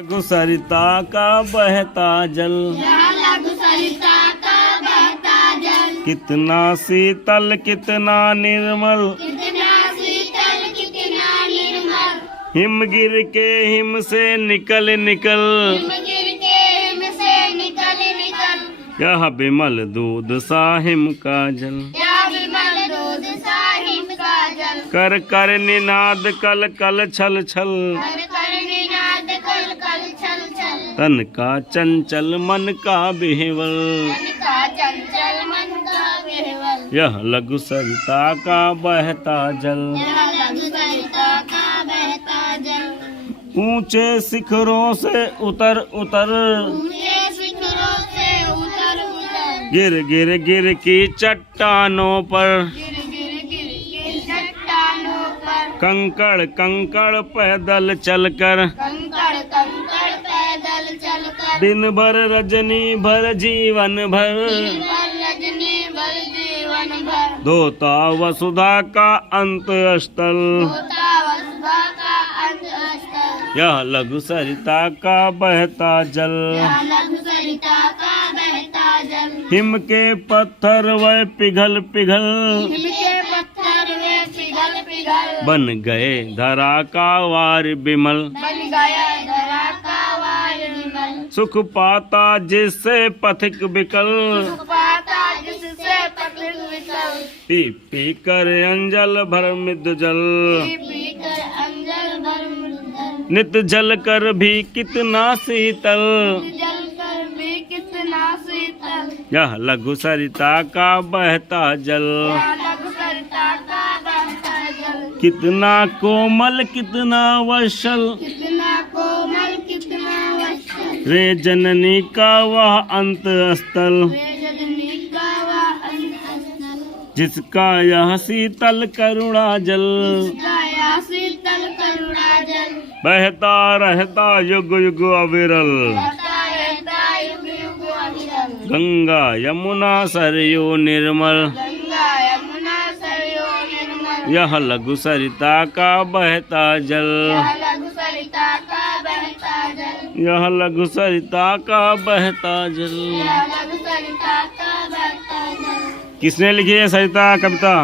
लघु सरिता का बहता जल, लघु सरिता का बहता जल, कितना शीतल कितना निर्मल, कितना शीतल कितना निर्मल, हिम गिर के हिम से निकल निकल, हिम गिर के हिम से निकल निकल, यह विमल दूध सा हिम का जल, या विमल दूध सा हिम का जल, कर कर निनाद कल कल छल छल, कर कर निनाद कल कल छल छल, तन का चंचल मन का बिहवल, मन का चंचल मन का विह्वल, यह लघु सरिता का बहता जल, यह लघु सरिता का बहता जल, ऊंचे शिखरों से उतर उतर, ऊंचे शिखरों से उतर उतर, गिर गिर गिर की चट्टानों पर, गिर गिर गिर के चट्टानों पर, कंकड़ कंकड़ पैदल चलकर, कंकड़ कंकड़ पैदल चलकर, दिन भर रजनी भर जीवन भर, भर रजनी भर जीवन भर, धोता वसुधा का अंत स्थल, होता वसुधा का अंत स्थल, यह लघु सरिता का बहता जल, यह लघु सरिता का बहता जल, हिम के पत्थर वह पिघल पिघल, हिम के पत्थर वे पिघल पिघल, बन गए धरा का वार बिमल, बन गया धरा का वार विमल, सुख पाता जिससे पथिक विकल, सुख पाता जिससे पथिक विकल, पी पी कर अंजल भर मृदु जल, पीकर अंजल भर मृदुल, नित जल कर भी कितना शीतल, जल कर भी कितना शीतल, यह लघु सरिता का बहता जल, यह लघु सरिता का बहता जल, कितना कोमल कितना वत्सल, कितना कोमल कितना वत्सल, रे जननी का वह अंत स्थल, वे जगनी का वह अंत स्थल, जिसका यह शीतल करुणा जल, गाया शीतल करुणा जल, बहता रहता युग युग अविरल, बहता रहता युग युग अविरल, गंगा यमुना सरयू निर्मल, गंगा यमुना सरयू निर्मल, यह लघु सरिता का बहता जल, यह लघु सरिता का बहता जल, यह लघु सरिता का बहता जल। यह लघु सरिता का बहता जल। किसने लिखी है सरिता कविता?